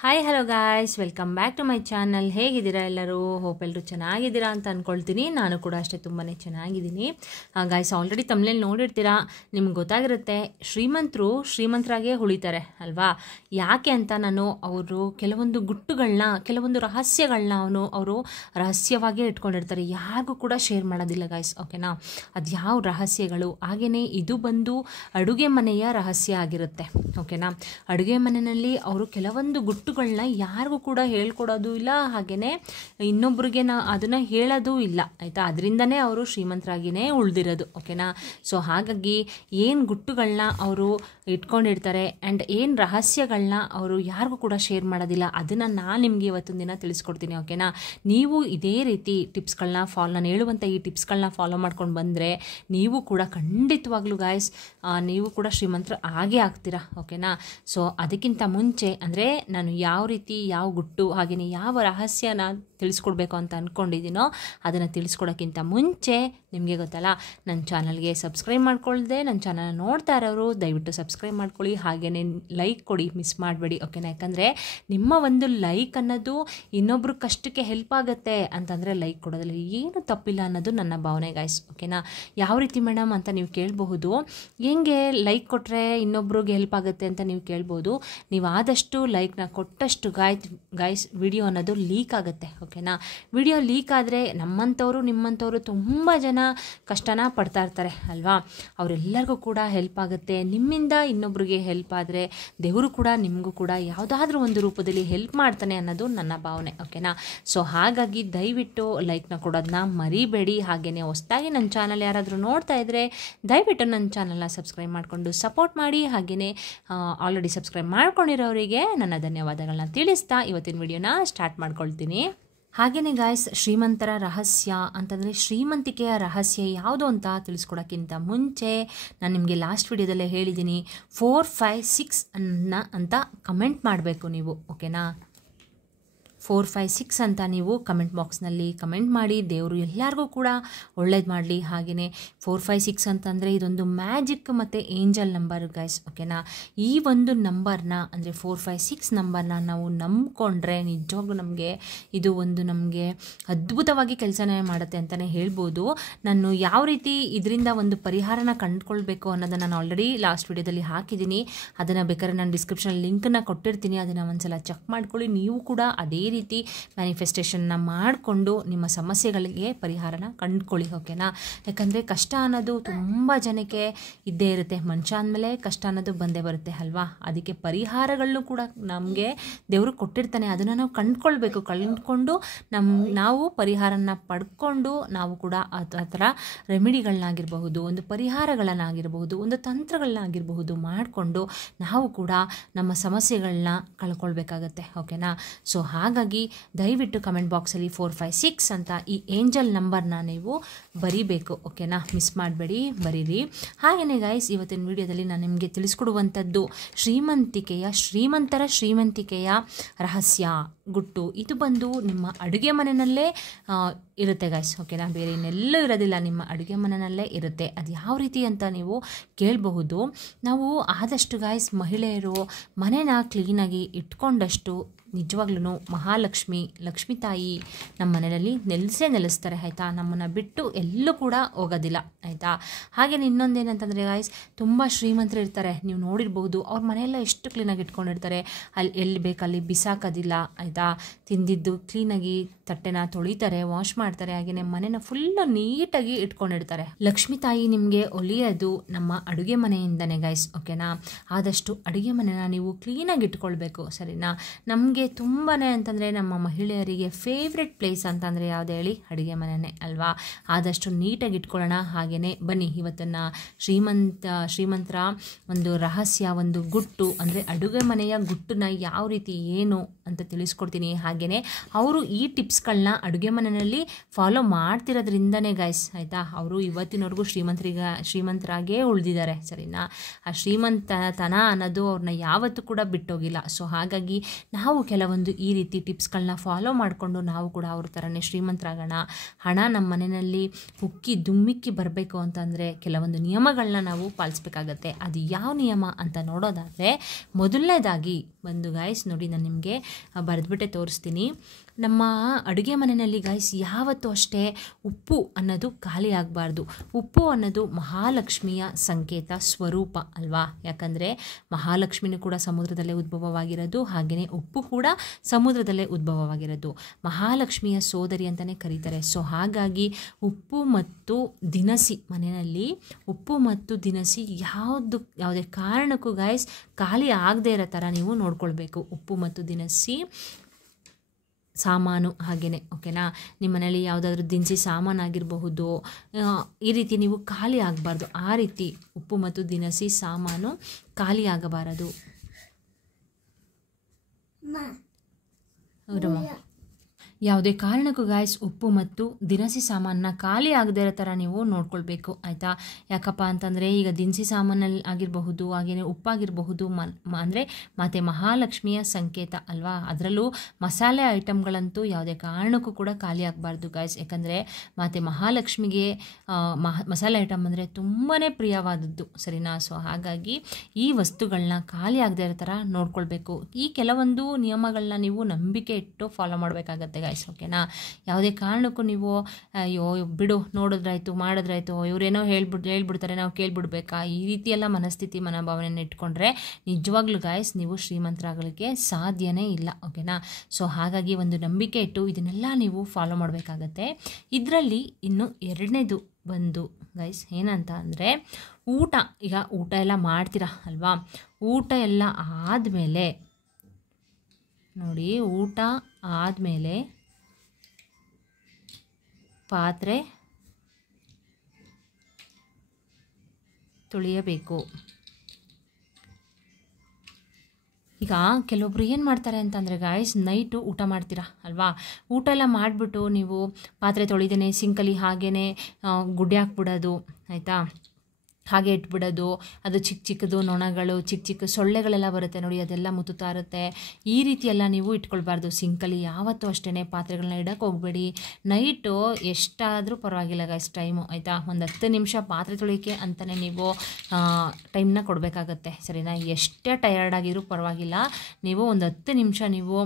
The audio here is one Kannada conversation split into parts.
Hi hello guys, welcome back to my channel. ಹೇಗಿದ್ದೀರಾ ಎಲ್ಲರೂ? ಹೋಪ್ ಎಲ್ಲರೂ ಚೆನ್ನಾಗಿದ್ದೀರಾ ಅಂತ ಅಂದ್ಕೊಳ್ತೀನಿ. ನಾನು ಕೂಡ ಅಷ್ಟೇ ತುಂಬಾ ಚೆನ್ನಾಗಿದ್ದೀನಿ. ಗಾಯ್ಸ್, ಆಲ್ರೆಡಿ ತಮ್ಮನೇಲಿ ನೋಡಿರ್ತೀರಾ, ನಿಮ್ಗೆ ಗೊತ್ತಾಗಿರುತ್ತೆ, ಶ್ರೀಮಂತರು ಶ್ರೀಮಂತರಾಗೇ ಉಳಿತಾರೆ ಅಲ್ವಾ? ಯಾಕೆ ಅಂತ ನಾನು ಅವರು ಕೆಲವೊಂದು ಗುಟ್ಟುಗಳನ್ನ, ಕೆಲವೊಂದು ರಹಸ್ಯಗಳನ್ನ ಅವರು ರಹಸ್ಯವಾಗೇ ಇಟ್ಕೊಂಡಿರ್ತಾರೆ, ಯಾರಿಗೂ ಕೂಡ ಶೇರ್ ಮಾಡೋದಿಲ್ಲ ಗಾಯ್ಸ್. ಓಕೆನಾ? ಅದು ಯಾವ ರಹಸ್ಯಗಳು? ಹಾಗೆಯೇ ಇದು ಬಂದು ಅಡುಗೆ ಮನೆಯ ರಹಸ್ಯ ಆಗಿರುತ್ತೆ. ಓಕೆನಾ? ಅಡುಗೆ ಮನೆಯಲ್ಲಿ ಅವರು ಕೆಲವೊಂದು ಗುಟ್ಟುಗಳನ್ನ ಯಾರಿಗೂ ಕೂಡ ಹೇಳ್ಕೊಡೋದು ಇಲ್ಲ, ಹಾಗೆಯೇ ಇನ್ನೊಬ್ರಿಗೆ ಅದನ್ನು ಹೇಳೋದು ಇಲ್ಲ, ಆಯಿತಾ? ಅದರಿಂದನೇ ಅವರು ಶ್ರೀಮಂತರಾಗಿಯೇ ಉಳಿದಿರೋದು. ಓಕೆನಾ? ಸೊ ಹಾಗಾಗಿ ಏನು ಗುಟ್ಟುಗಳನ್ನ ಅವರು ಇಟ್ಕೊಂಡಿರ್ತಾರೆ ಆ್ಯಂಡ್ ಏನು ರಹಸ್ಯಗಳನ್ನ ಅವರು ಯಾರಿಗೂ ಕೂಡ ಶೇರ್ ಮಾಡೋದಿಲ್ಲ, ಅದನ್ನು ನಾನು ನಿಮಗೆ ಇವತ್ತೊಂದು ದಿನ ತಿಳಿಸ್ಕೊಡ್ತೀನಿ. ಓಕೆನಾ? ನೀವು ಇದೇ ರೀತಿ ಟಿಪ್ಸ್ಗಳನ್ನ ನಾನು ಹೇಳುವಂಥ ಈ ಟಿಪ್ಸ್ಗಳನ್ನ ಫಾಲೋ ಮಾಡ್ಕೊಂಡು ಬಂದರೆ ನೀವು ಕೂಡ ಖಂಡಿತವಾಗ್ಲೂ ಗಾಯ್ಸ್, ನೀವು ಕೂಡ ಶ್ರೀಮಂತರು ಆಗೇ ಆಗ್ತೀರಾ. ಓಕೆನಾ? ಸೊ ಅದಕ್ಕಿಂತ ಮುಂಚೆ ಅಂದರೆ ನಾನು ಯಾವ ರೀತಿ, ಯಾವ ಗುಟ್ಟು, ಹಾಗೆಯೇ ಯಾವ ರಹಸ್ಯನ ತಿಳಿಸ್ಕೊಡ್ಬೇಕು ಅಂತ ಅಂದ್ಕೊಂಡಿದ್ದೀನೋ ಅದನ್ನು ತಿಳಿಸ್ಕೊಡೋಕ್ಕಿಂತ ಮುಂಚೆ ನಿಮಗೆ ಗೊತ್ತಲ್ಲ, ನನ್ನ ಚಾನಲ್ಗೆ ಸಬ್ಸ್ಕ್ರೈಬ್ ಮಾಡ್ಕೊಳ್ದೆ ನನ್ನ ಚಾನಲ್ ನೋಡ್ತಾ ಇರೋರು ದಯವಿಟ್ಟು ಸಬ್ಸ್ಕ್ರೈಬ್ ಮಾಡ್ಕೊಳ್ಳಿ, ಹಾಗೆಯೇ ಲೈಕ್ ಕೊಡಿ, ಮಿಸ್ ಮಾಡಬೇಡಿ. ಓಕೆನಾ? ಯಾಕಂದರೆ ನಿಮ್ಮ ಒಂದು ಲೈಕ್ ಅನ್ನೋದು ಇನ್ನೊಬ್ರ ಕಷ್ಟಕ್ಕೆ ಹೆಲ್ಪ್ ಆಗುತ್ತೆ ಅಂತಂದರೆ ಲೈಕ್ ಕೊಡೋದ್ರಲ್ಲಿ ಏನು ತಪ್ಪಿಲ್ಲ ಅನ್ನೋದು ನನ್ನ ಭಾವನೆ ಗಾಯ್ಸ್. ಓಕೆನಾ? ಯಾವ ರೀತಿ ಮೇಡಮ್ ಅಂತ ನೀವು ಕೇಳಬಹುದು. ಹೆಂಗೆ ಲೈಕ್ ಕೊಟ್ಟರೆ ಇನ್ನೊಬ್ರಿಗೆ ಹೆಲ್ಪ್ ಆಗುತ್ತೆ ಅಂತ ನೀವು ಕೇಳ್ಬೋದು. ನೀವು ಆದಷ್ಟು ಲೈಕ್ನ ಕೊಟ್ಟಷ್ಟು ಗಾಯ್ಸ್ ವಿಡಿಯೋ ಅನ್ನೋದು ಲೀಕ್ ಆಗುತ್ತೆ. ಓಕೆನಾ? ವಿಡಿಯೋ ಲೀಕ್ ಆದರೆ ನಮ್ಮಂಥವ್ರು ನಿಮ್ಮಂಥವ್ರು ತುಂಬ ಜನ ಕಷ್ಟನ ಪಡ್ತಾ ಇರ್ತಾರೆ ಅಲ್ವಾ? ಅವರೆಲ್ಲರಿಗೂ ಕೂಡ ಹೆಲ್ಪ್ ಆಗುತ್ತೆ. ನಿಮ್ಮಿಂದ ಇನ್ನೊಬ್ರಿಗೆ ಹೆಲ್ಪ್ ಆದರೆ ದೇವರು ಕೂಡ ನಿಮಗೂ ಕೂಡ ಯಾವುದಾದ್ರೂ ಒಂದು ರೂಪದಲ್ಲಿ ಹೆಲ್ಪ್ ಮಾಡ್ತಾನೆ ಅನ್ನೋದು ನನ್ನ ಭಾವನೆ. ಓಕೆನಾ? ಸೊ ಹಾಗಾಗಿ ದಯವಿಟ್ಟು ಲೈಕ್ನ ಕೊಡೋದನ್ನ ಮರಿಬೇಡಿ. ಹಾಗೆಯೇ ಹೊಸದಾಗಿ ನನ್ನ ಚಾನಲ್ ಯಾರಾದರೂ ನೋಡ್ತಾ ಇದ್ದರೆ ದಯವಿಟ್ಟು ನನ್ನ ಚಾನಲ್ನ ಸಬ್ಸ್ಕ್ರೈಬ್ ಮಾಡಿಕೊಂಡು ಸಪೋರ್ಟ್ ಮಾಡಿ. ಹಾಗೆಯೇ ಆಲ್ರೆಡಿ ಸಬ್ಸ್ಕ್ರೈಬ್ ಮಾಡ್ಕೊಂಡಿರೋರಿಗೆ ನನ್ನ ಧನ್ಯವಾದಗಳನ್ನ ತಿಳಿಸ್ತಾ ಇವತ್ತಿನ ವಿಡಿಯೋನ ಸ್ಟಾರ್ಟ್ ಮಾಡ್ಕೊಳ್ತೀನಿ. ಹಾಗೆಯೇ ಗಾಯ್ಸ್, ಶ್ರೀಮಂತರ ರಹಸ್ಯ ಅಂತಂದರೆ ಶ್ರೀಮಂತಿಕೆಯ ರಹಸ್ಯ ಯಾವುದು ಅಂತ ತಿಳಿಸ್ಕೊಡೋಕ್ಕಿಂತ ಮುಂಚೆ ನಾನು ನಿಮಗೆ ಲಾಸ್ಟ್ ವಿಡಿಯೋದಲ್ಲೇ ಹೇಳಿದ್ದೀನಿ, 4, 5, 6 ಅಂತ ಕಮೆಂಟ್ ಮಾಡಬೇಕು ನೀವು. ಓಕೆನಾ? 4, 5, 6 ಅಂತ ನೀವು ಕಮೆಂಟ್ ಬಾಕ್ಸ್ನಲ್ಲಿ ಕಮೆಂಟ್ ಮಾಡಿ. ದೇವರು ಎಲ್ಲರಿಗೂ ಕೂಡ ಒಳ್ಳೇದು ಮಾಡಲಿ. ಹಾಗೆಯೇ 4, 5, 6 ಅಂತಂದರೆ ಇದೊಂದು ಮ್ಯಾಜಿಕ್ ಮತ್ತು ಏಂಜಲ್ ನಂಬರ್ ಗೈಸ್. ಓಕೆನಾ? ಈ ಒಂದು ನಂಬರ್ನ ಅಂದರೆ 4, 5, 6 ನಂಬರ್ನ ನಾವು ನಂಬ್ಕೊಂಡ್ರೆ ನಿಜವಾಗ್ಲೂ ನಮಗೆ ಅದ್ಭುತವಾಗಿ ಕೆಲಸನೇ ಮಾಡುತ್ತೆ ಅಂತಲೇ ಹೇಳ್ಬೋದು. ನಾನು ಯಾವ ರೀತಿ ಇದರಿಂದ ಒಂದು ಪರಿಹಾರನ ಕಂಡುಕೊಳ್ಬೇಕು ಅನ್ನೋದನ್ನು ನಾನು ಆಲ್ರೆಡಿ ಲಾಸ್ಟ್ ವಿಡಿಯೋದಲ್ಲಿ ಹಾಕಿದ್ದೀನಿ. ಅದನ್ನು ಬೇಕಾದ್ರೆ ನಾನು ಡಿಸ್ಕ್ರಿಪ್ಷನ್ ಲಿಂಕನ್ನು ಕೊಟ್ಟಿರ್ತೀನಿ, ಅದನ್ನು ಒಂದ್ಸಲ ಚೆಕ್ ಮಾಡ್ಕೊಳ್ಳಿ. ನೀವು ಕೂಡ ಅದೇ ರೀತಿ ಮ್ಯಾನಿಫೆಸ್ಟೇಷನ್ನ ಮಾಡಿಕೊಂಡು ನಿಮ್ಮ ಸಮಸ್ಯೆಗಳಿಗೆ ಪರಿಹಾರನ ಕಂಡುಕೊಳ್ಳಿ. ಓಕೆನಾ? ಯಾಕಂದರೆ ಕಷ್ಟ ಅನ್ನೋದು ತುಂಬ ಜನಕ್ಕೆ ಇದ್ದೇ ಇರುತ್ತೆ. ಮನುಷ್ಯ ಅಂದಮೇಲೆ ಕಷ್ಟ ಅನ್ನೋದು ಬಂದೇ ಬರುತ್ತೆ ಅಲ್ವಾ? ಅದಕ್ಕೆ ಪರಿಹಾರಗಳನ್ನು ಕೂಡ ನಮಗೆ ದೇವರು ಕೊಟ್ಟಿರ್ತಾನೆ. ಅದನ್ನು ನಾವು ಕಂಡುಕೊಂಡು ನಾವು ಪರಿಹಾರನ ಪಡ್ಕೊಂಡು ನಾವು ಕೂಡ ಆ ಥರ ರೆಮಿಡಿಗಳನ್ನಾಗಿರಬಹುದು, ಒಂದು ಪರಿಹಾರಗಳನ್ನಾಗಿರಬಹುದು, ಒಂದು ತಂತ್ರಗಳನ್ನಾಗಿರಬಹುದು ಮಾಡಿಕೊಂಡು ನಾವು ಕೂಡ ನಮ್ಮ ಸಮಸ್ಯೆಗಳನ್ನ ಕಳ್ಕೊಳ್ಬೇಕಾಗತ್ತೆ. ಓಕೆನಾ? ಸೊ ಹಾಗಾಗಿ ದಯವಿಟ್ಟು ಕಮೆಂಟ್ ಬಾಕ್ಸಲ್ಲಿ 4, 5, 6 ಅಂತ ಈ ಏಂಜಲ್ ನಂಬರ್ನ ನೀವು ಬರೀಬೇಕು. ಓಕೆನಾ? ಮಿಸ್ ಮಾಡಬೇಡಿ, ಬರೀರಿ. ಹಾಗೆಯೇ ಗೈಸ್, ಇವತ್ತಿನ ವಿಡಿಯೋದಲ್ಲಿ ನಾನು ನಿಮಗೆ ತಿಳಿಸ್ಕೊಡುವಂಥದ್ದು ಶ್ರೀಮಂತರ ಶ್ರೀಮಂತಿಕೆಯ ರಹಸ್ಯ ಗುಟ್ಟು. ಇದು ಬಂದು ನಿಮ್ಮ ಅಡುಗೆ ಮನೆಯಲ್ಲೇ ಇರುತ್ತೆ ಗೈಸ್. ಓಕೆನಾ? ಬೇರೆ ಇನ್ನೆಲ್ಲೂ ಇರೋದಿಲ್ಲ, ನಿಮ್ಮ ಅಡುಗೆ ಮನೆಯಲ್ಲೇ ಇರುತ್ತೆ. ಅದು ಯಾವ ರೀತಿ ಅಂತ ನೀವು ಕೇಳಬಹುದು. ನಾವು ಆದಷ್ಟು ಗೈಸ್ ಮಹಿಳೆಯರು ಮನೆನ ಕ್ಲೀನಾಗಿ ಇಟ್ಕೊಂಡಷ್ಟು ನಿಜವಾಗ್ಲೂ ಲಕ್ಷ್ಮೀ ತಾಯಿ ನಮ್ಮ ಮನೆಯಲ್ಲಿ ನೆಲೆಸ್ತಾರೆ. ಆಯಿತಾ? ನಮ್ಮನ್ನು ಬಿಟ್ಟು ಎಲ್ಲೂ ಕೂಡ ಹೋಗೋದಿಲ್ಲ. ಆಯಿತಾ? ಹಾಗೆ ಇನ್ನೊಂದೇನಂತಂದರೆ ಗಾಯ್ಸ್, ತುಂಬ ಶ್ರೀಮಂತರು ಇರ್ತಾರೆ, ನೀವು ನೋಡಿರ್ಬೋದು. ಅವ್ರ ಮನೆಯೆಲ್ಲ ಎಷ್ಟು ಕ್ಲೀನಾಗಿ ಇಟ್ಕೊಂಡಿರ್ತಾರೆ, ಅಲ್ಲಿ ಎಲ್ಲಿ ಬೇಕಲ್ಲಿ ಬಿಸಾಕೋದಿಲ್ಲ. ಆಯಿತಾ? ತಿಂದಿದ್ದು ಕ್ಲೀನಾಗಿ ತಟ್ಟೆನ ತೊಳಿತಾರೆ, ವಾಶ್ ಮಾಡ್ತಾರೆ, ಹಾಗೆಯೇ ಮನೆನ ಫುಲ್ಲು ನೀಟಾಗಿ ಇಟ್ಕೊಂಡಿರ್ತಾರೆ. ಲಕ್ಷ್ಮೀ ತಾಯಿ ನಿಮಗೆ ಒಲಿಯೋದು ನಮ್ಮ ಅಡುಗೆ ಮನೆಯಿಂದನೇ ಗೈಸ್. ಓಕೆನಾ? ಆದಷ್ಟು ಅಡುಗೆ ಮನೆನ ನೀವು ಕ್ಲೀನಾಗಿ ಇಟ್ಕೊಳ್ಬೇಕು. ಸರಿನಾ? ನಮಗೆ ತುಂಬಾ ಅಂತಂದರೆ ನಮ್ಮ ಮಹಿಳೆಯರಿಗೆ ಫೇವ್ರೆಟ್ ಪ್ಲೇಸ್ ಅಂತಂದರೆ ಯಾವುದು ಹೇಳಿ? ಅಡುಗೆ ಮನೆಯೇ ಅಲ್ವಾ? ಆದಷ್ಟು ನೀಟಾಗಿ ಇಟ್ಕೊಳ್ಳೋಣ. ಹಾಗೆಯೇ ಬನ್ನಿ ಇವತ್ತನ್ನು ಶ್ರೀಮಂತರ ಒಂದು ರಹಸ್ಯ, ಒಂದು ಗುಟ್ಟು ಅಂದರೆ ಅಡುಗೆ ಮನೆಯ ಗುಟ್ಟನ್ನ ಯಾವ ರೀತಿ ಏನು ಅಂತ ತಿಳಿಸ್ಕೊಡ್ತೀನಿ. ಹಾಗೆಯೇ ಅವರು ಈ ಟಿಪ್ಸ್ಗಳನ್ನ ಅಡುಗೆ ಮನೆಯಲ್ಲಿ ಫಾಲೋ ಮಾಡ್ತಿರೋದ್ರಿಂದನೇ ಗೈಸ್, ಆಯಿತಾ, ಅವರು ಇವತ್ತಿನವರೆಗೂ ಶ್ರೀಮಂತರಾಗೇ ಉಳಿದಿದ್ದಾರೆ, ಸರಿನಾ. ಆ ಶ್ರೀಮಂತತನ ಅನ್ನೋದು ಅವ್ರನ್ನ ಯಾವತ್ತೂ ಕೂಡ ಬಿಟ್ಟೋಗಿಲ್ಲ. ಸೊ ಹಾಗಾಗಿ ನಾವು ಕೆಲವೊಂದು ಈ ರೀತಿ ಟಿಪ್ಸ್ಗಳನ್ನ ಫಾಲೋ ಮಾಡಿಕೊಂಡು ನಾವು ಕೂಡ ಅವ್ರ ಥರನೇ ಶ್ರೀಮಂತರಾಗೋಣ. ಹಣ ನಮ್ಮ ಮನೆಯಲ್ಲಿ ಉಕ್ಕಿ ದುಮ್ಮಿಕ್ಕಿ ಬರಬೇಕು ಅಂತಂದರೆ ಕೆಲವೊಂದು ನಿಯಮಗಳನ್ನ ನಾವು ಪಾಲಿಸ್ಬೇಕಾಗತ್ತೆ. ಅದು ಯಾವ ನಿಯಮ ಅಂತ ನೋಡೋದಾದರೆ, ಮೊದಲನೇದಾಗಿ ಬಂದು ಗೈಸ್ ನೋಡಿ, ನಾನು ನಿಮಗೆ ಬರೆದ್ಬಿಟ್ಟೆ ತೋರಿಸ್ತೀನಿ. ನಮ್ಮ ಅಡುಗೆ ಮನೆಯಲ್ಲಿ ಗೈಸ್ ಯಾವತ್ತೂ ಅಷ್ಟೇ ಉಪ್ಪು ಅನ್ನೋದು ಖಾಲಿ ಆಗಬಾರ್ದು. ಉಪ್ಪು ಅನ್ನೋದು ಮಹಾಲಕ್ಷ್ಮಿಯ ಸಂಕೇತ ಸ್ವರೂಪ ಅಲ್ವಾ. ಯಾಕಂದರೆ ಮಹಾಲಕ್ಷ್ಮಿನೂ ಕೂಡ ಸಮುದ್ರದಲ್ಲೇ ಉದ್ಭವವಾಗಿರೋದು, ಹಾಗೆಯೇ ಉಪ್ಪು ಕೂಡ ಸಮುದ್ರದಲ್ಲೇ ಉದ್ಭವವಾಗಿರೋದು. ಮಹಾಲಕ್ಷ್ಮಿಯ ಸೋದರಿ ಅಂತಲೇ ಕರೀತಾರೆ. ಸೊ ಹಾಗಾಗಿ ಉಪ್ಪು ಮತ್ತು ದಿನಸಿ, ಮನೆಯಲ್ಲಿ ಉಪ್ಪು ಮತ್ತು ದಿನಸಿ ಯಾವುದೇ ಕಾರಣಕ್ಕೂ ಗೈಸ್ ಖಾಲಿ ಆಗದೇ ಇರೋ ಥರ ನೀವು ನೋಡ್ಕೊಳ್ಬೇಕು. ಉಪ್ಪು ಮತ್ತು ದಿನಸಿ ಸಾಮಾನು ಹಾಗೆಯೇ, ಓಕೆನಾ. ನಿಮ್ಮ ಮನೇಲಿ ಯಾವುದಾದ್ರೂ ದಿನಸಿ ಸಾಮಾನಾಗಿರಬಹುದು, ಈ ರೀತಿ ನೀವು ಖಾಲಿ ಆಗಬಾರ್ದು. ಆ ರೀತಿ ಉಪ್ಪು ಮತ್ತು ದಿನಸಿ ಸಾಮಾನು ಖಾಲಿ ಆಗಬಾರದು. ಯಾವುದೇ ಕಾರಣಕ್ಕೂ ಗಾಯ್ಸ್ ಉಪ್ಪು ಮತ್ತು ದಿನಸಿ ಸಾಮಾನನ್ನ ಖಾಲಿ ಆಗದೇ ಇರೋ ಥರ ನೀವು ನೋಡ್ಕೊಳ್ಬೇಕು, ಆಯಿತಾ. ಯಾಕಪ್ಪ ಅಂತಂದರೆ ಈಗ ದಿನಸಿ ಸಾಮಾನಲ್ಲಿ ಆಗಿರಬಹುದು, ಹಾಗೆಯೇ ಉಪ್ಪಾಗಿರಬಹುದು, ಅಂದರೆ ಮತ್ತು ಮಹಾಲಕ್ಷ್ಮಿಯ ಸಂಕೇತ ಅಲ್ವಾ. ಅದರಲ್ಲೂ ಮಸಾಲೆ ಐಟಮ್ಗಳಂತೂ ಯಾವುದೇ ಕಾರಣಕ್ಕೂ ಕೂಡ ಖಾಲಿ ಆಗಬಾರ್ದು ಗಾಯ್ಸ್. ಯಾಕಂದರೆ ಮತ್ತು ಮಹಾಲಕ್ಷ್ಮಿಗೆ ಮಸಾಲೆ ಐಟಮ್ ಅಂದರೆ ತುಂಬಾ ಪ್ರಿಯವಾದದ್ದು, ಸರಿನಾ. ಸೊ ಹಾಗಾಗಿ ಈ ವಸ್ತುಗಳನ್ನ ಖಾಲಿ ಆಗದೇ ಇರೋ ಥರ ನೋಡ್ಕೊಳ್ಬೇಕು. ಈ ಕೆಲವೊಂದು ನಿಯಮಗಳನ್ನ ನೀವು ನಂಬಿಕೆ ಇಟ್ಟು ಫಾಲೋ ಮಾಡಬೇಕಾಗತ್ತೆ ಗಾಯ್ಸ್, ಓಕೆನಾ. ಯಾವುದೇ ಕಾರಣಕ್ಕೂ ನೀವು ಅಯ್ಯೋ ಬಿಡು, ನೋಡಿದ್ರಾಯ್ತು ಮಾಡಿದ್ರಾಯ್ತು, ಇವರೇನೋ ಹೇಳ್ಬಿಡ್ತಾರೆ ನಾವು ಕೇಳ್ಬಿಡ್ಬೇಕಾ, ಈ ರೀತಿಯೆಲ್ಲ ಮನಸ್ಥಿತಿ ಮನೋಭಾವನೆಯನ್ನು ಇಟ್ಕೊಂಡ್ರೆ ನಿಜವಾಗ್ಲೂ ಗಾಯ್ಸ್ ನೀವು ಶ್ರೀಮಂತರಾಗಲಿಕ್ಕೆ ಸಾಧ್ಯನೇ ಇಲ್ಲ, ಓಕೆನಾ. ಸೊ ಹಾಗಾಗಿ ಒಂದು ನಂಬಿಕೆ ಇಟ್ಟು ಇದನ್ನೆಲ್ಲ ನೀವು ಫಾಲೋ ಮಾಡಬೇಕಾಗತ್ತೆ. ಇದರಲ್ಲಿ ಇನ್ನು ಎರಡನೇದು ಬಂದು ಗೈಸ್ ಏನಂತ ಅಂದರೆ ಈಗ ಊಟ ಎಲ್ಲ ಮಾಡ್ತೀರಾ ಅಲ್ವಾ. ಊಟ ಎಲ್ಲ ಆದಮೇಲೆ ನೋಡಿ, ಊಟ ಆದಮೇಲೆ ಪಾತ್ರೆ ತೊಳೆಯಬೇಕು. ಈಗ ಕೆಲವೊಬ್ರು ಏನು ಮಾಡ್ತಾರೆ ಅಂತಂದರೆ ಗಾಯ್ಸ್, ನೈಟು ಊಟ ಮಾಡ್ತೀರಾ ಅಲ್ವಾ. ಊಟ ಎಲ್ಲ ಮಾಡಿಬಿಟ್ಟು ನೀವು ಪಾತ್ರೆ ತೊಳಿದೇನೆ ಸಿಂಕಲ್ಲಿ ಹಾಗೇ ಗುಡ್ಡೆ ಹಾಕ್ಬಿಡೋದು, ಆಯಿತಾ, ಹಾಗೆ ಇಟ್ಬಿಡೋದು. ಅದು ಚಿಕ್ಕದು ನೊಣಗಳು, ಚಿಕ್ಕ ಸೊಳ್ಳೆಗಳೆಲ್ಲ ಬರುತ್ತೆ ನೋಡಿ, ಅದೆಲ್ಲ ಮುತ್ತುತ್ತಾ ಇರುತ್ತೆ. ಈ ರೀತಿ ಎಲ್ಲ ನೀವು ಇಟ್ಕೊಳ್ಬಾರ್ದು. ಸಿಂಕಲ್ಲಿ ಯಾವತ್ತೂ ಅಷ್ಟೇ ಪಾತ್ರೆಗಳನ್ನ ಇಡೋಕ್ಕೆ ಹೋಗಬೇಡಿ. ನೈಟು ಎಷ್ಟಾದರೂ ಪರವಾಗಿಲ್ಲ ಗೈಸ್ ಟೈಮು, ಆಯಿತಾ. ಒಂದು 10 ನಿಮಿಷ ಪಾತ್ರೆ ತೊಳಿಯೋಕ್ಕೆ ಅಂತಲೇ ನೀವು ಟೈಮ್ನ ಕೊಡಬೇಕಾಗತ್ತೆ, ಸರಿನಾ. ಎಷ್ಟೇ ಟಯರ್ಡಾಗಿದ್ರೂ ಪರವಾಗಿಲ್ಲ, ನೀವು ಒಂದು 10 ನಿಮಿಷ ನೀವು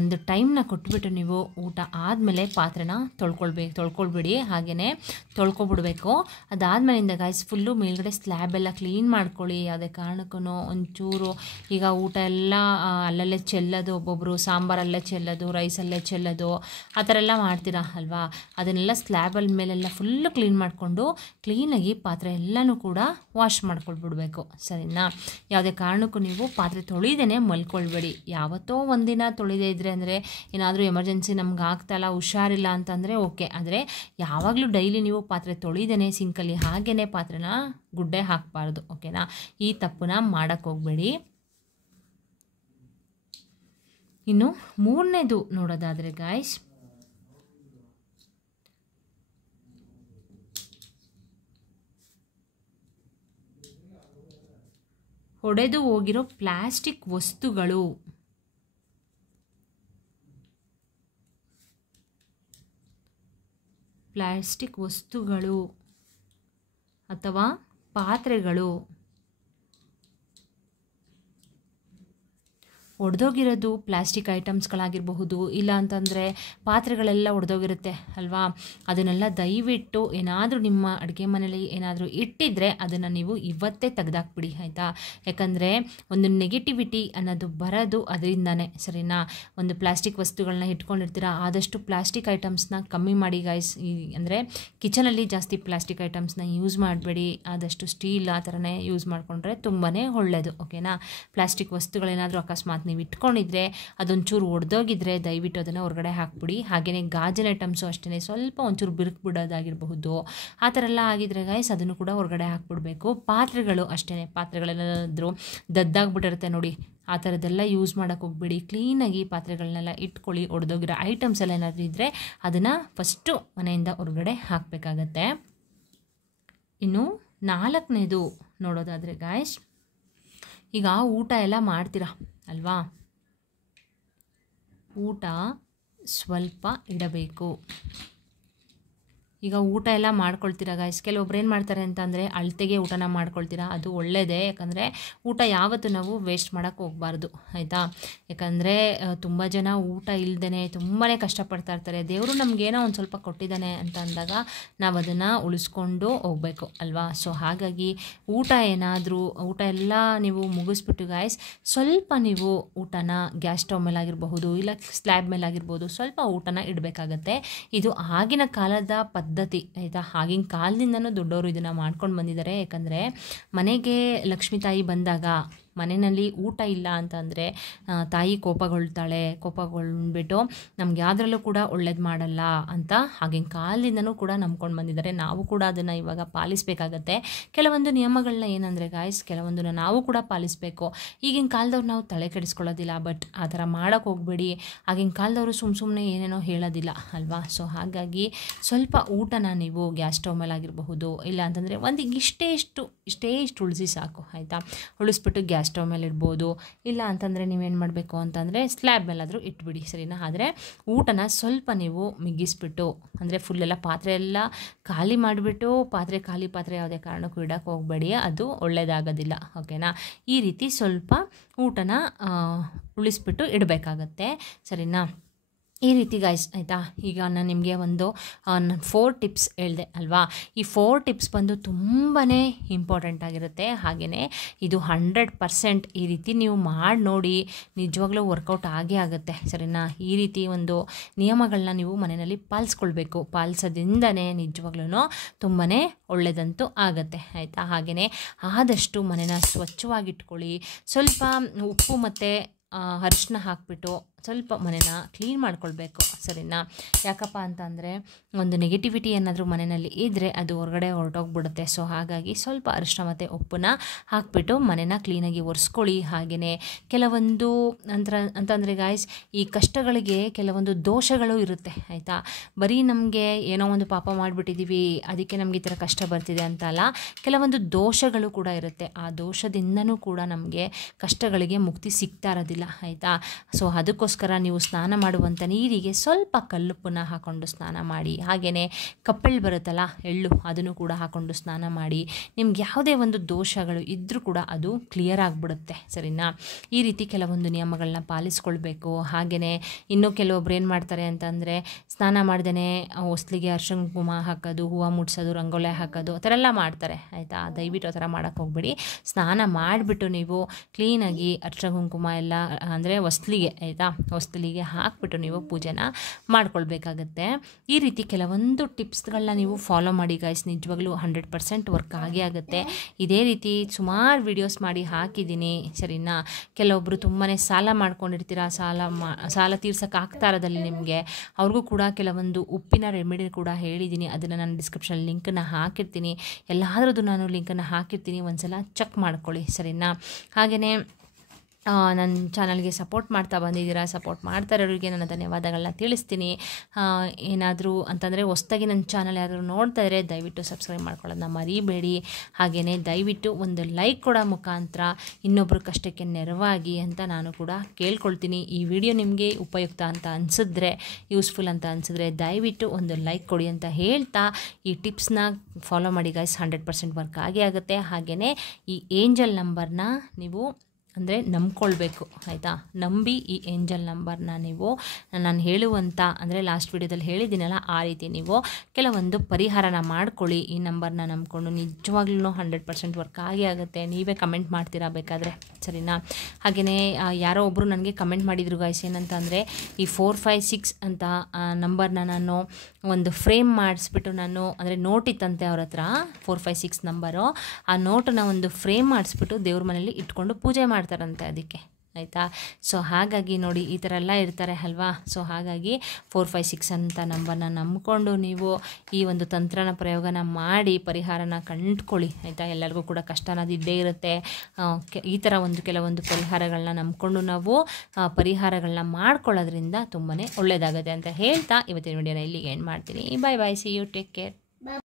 ಒಂದು ಟೈಮ್ನ ಕೊಟ್ಬಿಟ್ಟು ನೀವು ಊಟ ಆದಮೇಲೆ ಪಾತ್ರೆನ ತೊಳ್ಕೊಳ್ಬೇಡಿ, ಹಾಗೆಯೇ ತೊಳ್ಕೊಬಿಡ್ಬೇಕು. ಅದಾದಮೇಲಿಂದ ಗಾಯ್ಸ್ ಫುಲ್ಲು ಮೇಲ್ಗಡೆ ಸ್ಲ್ಯಾಬ್ ಎಲ್ಲ ಕ್ಲೀನ್ ಮಾಡ್ಕೊಳ್ಳಿ. ಯಾವುದೇ ಕಾರಣಕ್ಕೂ ಒಂಚೂರು ಈಗ ಊಟ ಎಲ್ಲ ಅಲ್ಲಲ್ಲೇ ಚೆಲ್ಲೋದು, ಒಬ್ಬೊಬ್ಬರು ಸಾಂಬಾರಲ್ಲೇ ಚೆಲ್ಲೋದು, ರೈಸಲ್ಲೇ ಚೆಲ್ಲೋದು, ಆ ಥರ ಎಲ್ಲ ಮಾಡ್ತೀರಾ ಅಲ್ವಾ. ಅದನ್ನೆಲ್ಲ ಸ್ಲ್ಯಾಬಲ್ಲಿ ಮೇಲೆಲ್ಲ ಫುಲ್ಲು ಕ್ಲೀನ್ ಮಾಡಿಕೊಂಡು ಕ್ಲೀನಾಗಿ ಪಾತ್ರೆ ಎಲ್ಲನೂ ಕೂಡ ವಾಶ್ ಮಾಡ್ಕೊಳ್ಬಿಡ್ಬೇಕು, ಸರಿನಾ. ಯಾವುದೇ ಕಾರಣಕ್ಕೂ ನೀವು ಪಾತ್ರೆ ತೊಳಿದೇನೆ ಮಲ್ಕೊಳ್ಬೇಡಿ. ಯಾವತ್ತೋ ಒಂದಿನ ತೊಳಿದೇ ಇದ್ದರೆ ಅಂದರೆ ಏನಾದರೂ ಎಮರ್ಜೆನ್ಸಿ ನಮ್ಗೆ ಆಗ್ತಾಯಿಲ್ಲ, ಹುಷಾರಿಲ್ಲ ಅಂತಂದರೆ ಓಕೆ. ಆದರೆ ಯಾವಾಗಲೂ ಡೈಲಿ ನೀವು ಪಾತ್ರೆ ತೊಳಿದೇನೆ ಸಿಂಕಲ್ಲಿ ಹಾಗೇ ಪಾತ್ರೆನ ಗುಡ್ಡೆ ಹಾಕಬಾರ್ದು, ಓಕೆನಾ. ಈ ತಪ್ಪನ್ನ ಮಾಡೋಕ್ಕೆ ಹೋಗಬೇಡಿ. ಇನ್ನು ಮೂರನೇದು ನೋಡೋದಾದರೆ ಗಾಯ್ಸ್, ಒಡೆದು ಹೋಗಿರೋ ಪ್ಲಾಸ್ಟಿಕ್ ವಸ್ತುಗಳು ಅಥವಾ ಪಾತ್ರೆಗಳು ಒಡೆದೋಗಿರೋದು ಪ್ಲಾಸ್ಟಿಕ್ ಐಟಮ್ಸ್ಗಳಾಗಿರಬಹುದು, ಇಲ್ಲ ಅಂತಂದರೆ ಪಾತ್ರೆಗಳೆಲ್ಲ ಒಡೆದೋಗಿರುತ್ತೆ ಅಲ್ವಾ. ಅದನ್ನೆಲ್ಲ ದಯವಿಟ್ಟು ಏನಾದರೂ ನಿಮ್ಮ ಅಡುಗೆ ಮನೇಲಿ ಏನಾದರೂ ಇಟ್ಟಿದ್ದರೆ ಅದನ್ನು ನೀವು ಇವತ್ತೇ ತೆಗೆದಾಕ್ಬಿಡಿ, ಆಯಿತಾ. ಯಾಕಂದರೆ ಒಂದು ನೆಗೆಟಿವಿಟಿ ಅನ್ನೋದು ಬರೋದು ಅದರಿಂದನೇ, ಸರಿನಾ. ಒಂದು ಪ್ಲಾಸ್ಟಿಕ್ ವಸ್ತುಗಳನ್ನ ಇಟ್ಕೊಂಡಿರ್ತೀರ, ಆದಷ್ಟು ಪ್ಲಾಸ್ಟಿಕ್ ಐಟಮ್ಸ್ನ ಕಮ್ಮಿ ಮಾಡಿ ಗಾಯ್ಸ್. ಅಂದರೆ ಕಿಚನಲ್ಲಿ ಜಾಸ್ತಿ ಪ್ಲಾಸ್ಟಿಕ್ ಐಟಮ್ಸ್ನ ಯೂಸ್ ಮಾಡಬೇಡಿ, ಆದಷ್ಟು ಸ್ಟೀಲ್ ಆ ಥರನೇ ಯೂಸ್ ಮಾಡಿಕೊಂಡ್ರೆ ತುಂಬಾ ಒಳ್ಳೆಯದು, ಓಕೆನಾ. ಪ್ಲಾಸ್ಟಿಕ್ ವಸ್ತುಗಳೇನಾದರೂ ಅಕಸ್ಮಾತ್ ನೀವು ಇಟ್ಕೊಂಡಿದ್ರೆ ಅದೊಂಚೂರು ಒಡೆದೋಗಿದ್ರೆ ದಯವಿಟ್ಟು ಅದನ್ನು ಹೊರಗಡೆ ಹಾಕ್ಬಿಡಿ. ಹಾಗೆಯೇ ಗಾಜಿನ ಐಟಮ್ಸು ಅಷ್ಟೇ ಸ್ವಲ್ಪ ಒಂಚೂರು ಬಿರುಕು ಆ ಥರ ಎಲ್ಲ ಆಗಿದ್ರೆ ಗೈಸ್ ಅದನ್ನು ಕೂಡ ಹೊರಗಡೆ ಹಾಕ್ಬಿಡ್ಬೇಕು. ಪಾತ್ರೆಗಳು ಅಷ್ಟೇ, ಪಾತ್ರೆಗಳೇನಾದರೂ ದದ್ದಾಗ್ಬಿಟ್ಟಿರುತ್ತೆ ನೋಡಿ, ಆ ಥರದ್ದೆಲ್ಲ ಯೂಸ್ ಮಾಡೋಕ್ಕೆ ಹೋಗ್ಬೇಡಿ. ಕ್ಲೀನಾಗಿ ಪಾತ್ರೆಗಳನ್ನೆಲ್ಲ ಇಟ್ಕೊಳ್ಳಿ. ಒಡೆದೋಗಿರೋ ಐಟಮ್ಸ್ ಎಲ್ಲ ಏನಾದರೂ ಇದ್ದರೆ ಅದನ್ನು ಫಸ್ಟು ಮನೆಯಿಂದ ಹೊರಗಡೆ ಹಾಕಬೇಕಾಗತ್ತೆ. ಇನ್ನು 4ನೇದು ನೋಡೋದಾದರೆ ಗಾಯ್ಸ್, ಈಗ ಊಟ ಎಲ್ಲ ಮಾಡ್ತೀರಾ ಅಲ್ವಾ, ಊಟ ಸ್ವಲ್ಪ ಇಡಬೇಕು. ಈಗ ಊಟ ಎಲ್ಲ ಮಾಡ್ಕೊಳ್ತೀರಾ ಗಾಯ್ಸ್, ಕೆಲವೊಬ್ರು ಏನು ಮಾಡ್ತಾರೆ ಅಂತಂದರೆ ಅಳತೆಗೆ ಊಟನ ಮಾಡ್ಕೊಳ್ತೀರಾ, ಅದು ಒಳ್ಳೆಯದೇ. ಯಾಕಂದರೆ ಊಟ ಯಾವತ್ತೂ ನಾವು ವೇಸ್ಟ್ ಮಾಡೋಕ್ಕೆ ಹೋಗಬಾರ್ದು ಆಯಿತಾ. ಯಾಕಂದರೆ ತುಂಬ ಜನ ಊಟ ಇಲ್ಲದೇ ತುಂಬಾ ಕಷ್ಟಪಡ್ತಾ ಇರ್ತಾರೆ. ದೇವರು ನಮಗೇನೋ ಒಂದು ಸ್ವಲ್ಪ ಕೊಟ್ಟಿದ್ದಾನೆ ಅಂತ ಅಂದಾಗ ನಾವು ಅದನ್ನು ಉಳಿಸ್ಕೊಂಡು ಹೋಗಬೇಕು ಅಲ್ವಾ. ಸೊ ಹಾಗಾಗಿ ಊಟ ಎಲ್ಲ ನೀವು ಮುಗಿಸ್ಬಿಟ್ಟು ಗಾಯ್ಸ್ ಸ್ವಲ್ಪ ನೀವು ಊಟನ ಗ್ಯಾಸ್ ಸ್ಟವ್ ಮೇಲಾಗಿರಬಹುದು ಇಲ್ಲ ಸ್ಲ್ಯಾಬ್ ಮೇಲಾಗಿರ್ಬೋದು ಸ್ವಲ್ಪ ಊಟನ ಇಡಬೇಕಾಗತ್ತೆ. ಇದು ಆಗಿನ ಕಾಲದ ಪದ್ಧತಿ ಆಯಿತಾ. ಆಗಿನ ಕಾಲದಿಂದನೂ ದೊಡ್ಡವರು ಇದನ್ನು ಮಾಡ್ಕೊಂಡು ಬಂದಿದ್ದಾರೆ. ಯಾಕಂದರೆ ಮನೆಗೆ ಲಕ್ಷ್ಮೀ ತಾಯಿ ಬಂದಾಗ ಮನೆಯಲ್ಲಿ ಊಟ ಇಲ್ಲ ಅಂತಂದರೆ ತಾಯಿ ಕೋಪಗೊಳ್ಬಿಟ್ಟು ನಮ್ಗೆ ಯಾವುದ್ರಲ್ಲೂ ಕೂಡ ಒಳ್ಳೇದು ಮಾಡಲ್ಲ ಅಂತ ಆಗಿನ ಕಾಲದಿಂದನೂ ಕೂಡ ನಂಬ್ಕೊಂಡು ಬಂದಿದ್ದಾರೆ. ನಾವು ಕೂಡ ಅದನ್ನು ಇವಾಗ ಪಾಲಿಸಬೇಕಾಗತ್ತೆ. ಕೆಲವೊಂದು ನಿಯಮಗಳನ್ನ ಏನಂದರೆ ಗಾಯ್ಸ್, ಕೆಲವೊಂದನ್ನು ನಾವು ಕೂಡ ಪಾಲಿಸಬೇಕು. ಈಗಿನ ಕಾಲದವ್ರು ನಾವು ತಲೆ ಕೆಡಿಸ್ಕೊಳ್ಳೋದಿಲ್ಲ, ಬಟ್ ಆ ಥರ ಮಾಡೋಕ್ಕೆ ಹೋಗಬೇಡಿ. ಆಗಿನ ಕಾಲದವರು ಸುಮ್ಮನೆ ಏನೇನೋ ಹೇಳೋದಿಲ್ಲ ಅಲ್ವಾ. ಸೊ ಹಾಗಾಗಿ ಸ್ವಲ್ಪ ಊಟನ ನೀವು ಗ್ಯಾಸ್ ಸ್ಟವ್ ಮೇಲಾಗಿರಬಹುದು ಇಲ್ಲ ಅಂತಂದರೆ ಒಂದು ಇಷ್ಟೇ ಇಷ್ಟು ಉಳಿಸಿ ಸಾಕು ಆಯಿತಾ. ಉಳಿಸ್ಬಿಟ್ಟು ಗ್ಯಾಸ್ ಸ್ಟವ್ ಮೇಲೆ ಇಡ್ಬೋದು, ಇಲ್ಲ ಅಂತಂದರೆ ನೀವೇನು ಮಾಡಬೇಕು ಅಂತಂದರೆ ಸ್ಲ್ಯಾಬ್ ಮೇಲಾದರೂ ಇಟ್ಬಿಡಿ ಸರಿನಾ. ಆದರೆ ಊಟನ ಸ್ವಲ್ಪ ನೀವು ಮಿಗಿಸ್ಬಿಟ್ಟು ಅಂದರೆ ಫುಲ್ಲೆಲ್ಲ ಪಾತ್ರೆ ಎಲ್ಲ ಖಾಲಿ ಮಾಡಿಬಿಟ್ಟು ಖಾಲಿ ಪಾತ್ರೆ ಯಾವುದೇ ಕಾರಣಕ್ಕೂ ಇಡೋಕ್ಕೆ ಹೋಗಬೇಡಿ, ಅದು ಒಳ್ಳೆಯದಾಗೋದಿಲ್ಲ ಓಕೆನಾ. ಈ ರೀತಿ ಸ್ವಲ್ಪ ಊಟನ ಉಳಿಸ್ಬಿಟ್ಟು ಇಡಬೇಕಾಗತ್ತೆ ಸರಿನಾ. ಈ ರೀತಿ ಗಾಯ್ಸ್ ಆಯಿತಾ. ಈಗ ನಾನು ನಿಮಗೆ ಒಂದು 4 ಟಿಪ್ಸ್ ಹೇಳಿದೆ ಅಲ್ವಾ. ಈ 4 ಟಿಪ್ಸ್ ಬಂದು ತುಂಬಾ ಇಂಪಾರ್ಟೆಂಟ್ ಆಗಿರುತ್ತೆ. ಹಾಗೆಯೇ ಇದು 100% ಈ ರೀತಿ ನೀವು ಮಾಡಿ ನೋಡಿ, ನಿಜವಾಗ್ಲೂ ವರ್ಕೌಟ್ ಆಗೇ ಆಗುತ್ತೆ ಸರಿನಾ. ಈ ರೀತಿ ಒಂದು ನಿಯಮಗಳನ್ನ ನೀವು ಮನೆಯಲ್ಲಿ ಪಾಲಿಸ್ಕೊಳ್ಬೇಕು. ಪಾಲಿಸೋದ್ರಿಂದನೇ ನಿಜವಾಗ್ಲೂ ತುಂಬಾ ಒಳ್ಳೆಯದಂತೂ ಆಗುತ್ತೆ ಆಯಿತಾ. ಹಾಗೆಯೇ ಆದಷ್ಟು ಮನೆನ ಸ್ವಚ್ಛವಾಗಿಟ್ಕೊಳ್ಳಿ. ಸ್ವಲ್ಪ ಉಪ್ಪು ಮತ್ತು ಅರಿಶಿನ ಹಾಕಿಬಿಟ್ಟು ಸ್ವಲ್ಪ ಮನೆನ ಕ್ಲೀನ್ ಮಾಡ್ಕೊಳ್ಬೇಕು ಸರಿನಾ. ಯಾಕಪ್ಪ ಅಂತಂದರೆ ಒಂದು ನೆಗೆಟಿವಿಟಿ ಏನಾದರೂ ಮನೆಯಲ್ಲಿ ಇದ್ದರೆ ಅದು ಹೊರಗಡೆ ಹೊರಟೋಗ್ಬಿಡುತ್ತೆ. ಸೊ ಹಾಗಾಗಿ ಸ್ವಲ್ಪ ಅರಿಶಿನ ಮತ್ತು ಉಪ್ಪನ್ನ ಹಾಕಿಬಿಟ್ಟು ಮನೆನ ಕ್ಲೀನಾಗಿ ಒರೆಸ್ಕೊಳ್ಳಿ. ಹಾಗೆಯೇ ಕೆಲವೊಂದು ಅಂತಂದರೆ ಗಾಯ್ಸ್, ಈ ಕಷ್ಟಗಳಿಗೆ ಕೆಲವೊಂದು ದೋಷಗಳು ಇರುತ್ತೆ ಆಯಿತಾ. ಬರೀ ನಮಗೆ ಏನೋ ಒಂದು ಪಾಪ ಮಾಡಿಬಿಟ್ಟಿದ್ದೀವಿ ಅದಕ್ಕೆ ನಮಗೆ ಈ ಥರ ಕಷ್ಟ ಬರ್ತಿದೆ ಅಂತ ಅಲ್ಲ, ಕೆಲವೊಂದು ದೋಷಗಳು ಕೂಡ ಇರುತ್ತೆ. ಆ ದೋಷದಿಂದನೂ ಕೂಡ ನಮಗೆ ಕಷ್ಟಗಳಿಗೆ ಮುಕ್ತಿ ಸಿಗ್ತಾ ಇರೋದಿಲ್ಲ ಆಯಿತಾ. ಸೊ ಅದಕ್ಕೋಸ್ಕರ ನೀವು ಸ್ನಾನ ಮಾಡುವಂಥ ನೀರಿಗೆ ಸ್ವಲ್ಪ ಕಲ್ಲುಪ್ಪನ್ನ ಹಾಕ್ಕೊಂಡು ಸ್ನಾನ ಮಾಡಿ. ಹಾಗೆಯೇ ಕಪ್ಪೆಳ್ಳು ಬರುತ್ತಲ್ಲ ಎಳ್ಳು, ಅದನ್ನು ಕೂಡ ಹಾಕ್ಕೊಂಡು ಸ್ನಾನ ಮಾಡಿ. ನಿಮ್ಗೆ ಯಾವುದೇ ಒಂದು ದೋಷಗಳು ಇದ್ದರೂ ಕೂಡ ಅದು ಕ್ಲಿಯರ್ ಆಗಿಬಿಡುತ್ತೆ ಸರಿನಾ. ಈ ರೀತಿ ಕೆಲವೊಂದು ನಿಯಮಗಳನ್ನ ಪಾಲಿಸ್ಕೊಳ್ಬೇಕು. ಹಾಗೆಯೇ ಇನ್ನೂ ಕೆಲವೊಬ್ರು ಏನು ಮಾಡ್ತಾರೆ ಅಂತಂದರೆ ಸ್ನಾನ ಮಾಡ್ದೇ ಹೊಸ್ಲಿಗೆ ಅರಿಶಿನ ಕುಂಕುಮ ಹಾಕೋದು, ಹೂವು ಮುಡ್ಸೋದು, ರಂಗೋಲಿ ಹಾಕೋದು ಆ ಥರ ಎಲ್ಲ ಮಾಡ್ತಾರೆ ಆಯಿತಾ. ದಯವಿಟ್ಟು ಆ ಥರ ಮಾಡೋಕ್ಕೆ ಹೋಗ್ಬೇಡಿ. ಸ್ನಾನ ಮಾಡಿಬಿಟ್ಟು ನೀವು ಕ್ಲೀನಾಗಿ ಅರಿಶಿನ ಕುಂಕುಮ ಎಲ್ಲ ಅಂದರೆ ಹೊಸ್ಲಿಗೆ ಆಯಿತಾ, ಹೊಸ್ಲಿಗೆ ಹಾಕ್ಬಿಟ್ಟು ನೀವು ಪೂಜೆನ ಮಾಡ್ಕೊಳ್ಬೇಕಾಗತ್ತೆ. ಈ ರೀತಿ ಕೆಲವೊಂದು ಟಿಪ್ಸ್ಗಳನ್ನ ನೀವು ಫಾಲೋ ಮಾಡಿ ಗೈಸ್, ನಿಜವಾಗ್ಲೂ 100% ವರ್ಕ್ ಆಗೇ ಆಗುತ್ತೆ. ಇದೇ ರೀತಿ ಸುಮಾರು ವೀಡಿಯೋಸ್ ಮಾಡಿ ಹಾಕಿದ್ದೀನಿ ಸರಿನಾ. ಕೆಲವೊಬ್ಬರು ತುಂಬಾ ಸಾಲ ಮಾಡ್ಕೊಂಡಿರ್ತೀರ, ಸಾಲ ತೀರ್ಸೋಕೆ ಆಗ್ತಾ ಇರೋದಲ್ಲಿ ನಿಮಗೆ, ಅವ್ರಿಗೂ ಕೂಡ ಕೆಲವೊಂದು ಉಪ್ಪಿನ ರೆಮಿಡಿ ಕೂಡ ಹೇಳಿದ್ದೀನಿ. ಅದನ್ನು ನಾನು ಡಿಸ್ಕ್ರಿಪ್ಷನ್ ಲಿಂಕನ್ನು ಹಾಕಿರ್ತೀನಿ, ಎಲ್ಲಾದ್ರದ್ದು ನಾನು ಲಿಂಕನ್ನು ಹಾಕಿರ್ತೀನಿ, ಒಂದ್ಸಲ ಚೆಕ್ ಮಾಡ್ಕೊಳ್ಳಿ ಸರಿನಾ. ಹಾಗೆಯೇ ನನ್ನ ಚಾನಲ್ಗೆ ಸಪೋರ್ಟ್ ಮಾಡ್ತಾ ಬಂದಿದ್ದೀರಾ, ಸಪೋರ್ಟ್ ಮಾಡ್ತಾ ಇರೋರಿಗೆ ನನ್ನ ಧನ್ಯವಾದಗಳನ್ನ ತಿಳಿಸ್ತೀನಿ. ಏನಾದರೂ ಅಂತಂದರೆ ಹೊಸ್ದಾಗಿ ನನ್ನ ಚಾನಲ್ ಯಾರಾದರೂ ನೋಡ್ತಾ ಇದ್ದರೆ ದಯವಿಟ್ಟು ಸಬ್ಸ್ಕ್ರೈಬ್ ಮಾಡ್ಕೊಳ್ಳೋದನ್ನ ಮರಿಬೇಡಿ. ಹಾಗೆಯೇ ದಯವಿಟ್ಟು ಒಂದು ಲೈಕ್ ಕೊಡೋ ಮುಖಾಂತರ ಇನ್ನೊಬ್ಬರ ಕಷ್ಟಕ್ಕೆ ನೆರವಾಗಿ ಅಂತ ನಾನು ಕೂಡ ಕೇಳ್ಕೊಳ್ತೀನಿ. ಈ ವಿಡಿಯೋ ನಿಮಗೆ ಉಪಯುಕ್ತ ಅಂತ ಅನಿಸಿದ್ರೆ, ಯೂಸ್ಫುಲ್ ಅಂತ ಅನಿಸಿದ್ರೆ ದಯವಿಟ್ಟು ಒಂದು ಲೈಕ್ ಕೊಡಿ ಅಂತ ಹೇಳ್ತಾ ಈ ಟಿಪ್ಸ್ನ ಫಾಲೋ ಮಾಡಿ ಗೈಸ್. 100% ವರ್ಕ್ ಆಗೇ ಆಗುತ್ತೆ. ಹಾಗೆಯೇ ಈ ಏಂಜಲ್ ನಂಬರ್ನ ನೀವು ಅಂದರೆ ನಂಬ್ಕೊಳ್ಬೇಕು ಆಯಿತಾ. ನಂಬಿ ಈ ಏಂಜಲ್ ನಂಬರ್ನ ನೀವು ನಾನು ಹೇಳುವಂಥ ಅಂದರೆ ಲಾಸ್ಟ್ ವಿಡಿಯೋದಲ್ಲಿ ಹೇಳಿದ್ದೀನಲ್ಲ ಆ ರೀತಿ ನೀವು ಕೆಲವೊಂದು ಪರಿಹಾರನ ಮಾಡ್ಕೊಳ್ಳಿ. ಈ ನಂಬರ್ನ ನಂಬ್ಕೊಂಡು ನಿಜವಾಗ್ಲೂ 100% ವರ್ಕ್ ಆಗೇ ಆಗುತ್ತೆ. ನೀವೇ ಕಮೆಂಟ್ ಮಾಡ್ತೀರಾ ಬೇಕಾದರೆ ಸರಿನಾ. ಹಾಗೆಯೇ ಯಾರೋ ಒಬ್ಬರು ನನಗೆ ಕಮೆಂಟ್ ಮಾಡಿದರು ಗಾಯ್ಸ್, ಏನಂತ ಅಂದರೆ ಈ 456 ಅಂತ ನಂಬರ್ನ ನಾನು ಒಂದು ಫ್ರೇಮ್ ಮಾಡಿಸ್ಬಿಟ್ಟು ನಾನು ಅಂದರೆ ನೋಟ್ ಇತ್ತಂತೆ ಅವ್ರ ಹತ್ರ 456 ನಂಬರು, ಆ ನೋಟನ್ನ ಒಂದು ಫ್ರೇಮ್ ಮಾಡಿಸ್ಬಿಟ್ಟು ದೇವ್ರ ಮನೇಲಿ ಇಟ್ಕೊಂಡು ಪೂಜೆ ಮಾಡ್ತಾರಂತೆ. ಅದಕ್ಕೆ ಆಯಿತಾ. ಸೊ ಹಾಗಾಗಿ ನೋಡಿ ಈ ಥರ ಎಲ್ಲ ಇರ್ತಾರೆ ಅಲ್ವಾ. ಸೊ ಹಾಗಾಗಿ 4, 5, 6 ಅಂತ ನಂಬರ್ನ ನಂಬಿಕೊಂಡು ನೀವು ಈ ಒಂದು ತಂತ್ರನ ಪ್ರಯೋಗನ ಮಾಡಿ ಪರಿಹಾರನ ಕಂಡುಕೊಳ್ಳಿ ಆಯಿತಾ. ಎಲ್ಲರಿಗೂ ಕೂಡ ಕಷ್ಟ ಅನ್ನೋದು ಇದ್ದೇ ಇರುತ್ತೆ. ಈ ಥರ ಕೆಲವೊಂದು ಪರಿಹಾರಗಳನ್ನ ನಂಬಿಕೊಂಡು ನಾವು ಪರಿಹಾರಗಳನ್ನ ಮಾಡ್ಕೊಳ್ಳೋದ್ರಿಂದ ತುಂಬಾ ಒಳ್ಳೆಯದಾಗುತ್ತೆ ಅಂತ ಹೇಳ್ತಾ ಇವತ್ತಿನ ವಿಡಿಯೋನ ಇಲ್ಲಿಗೆ ಎಂಡ್ ಮಾಡ್ತೀನಿ. ಬಾಯ್ ಬಾಯ್, ಸಿ ಯು, ಟೇಕ್ ಕೇರ್.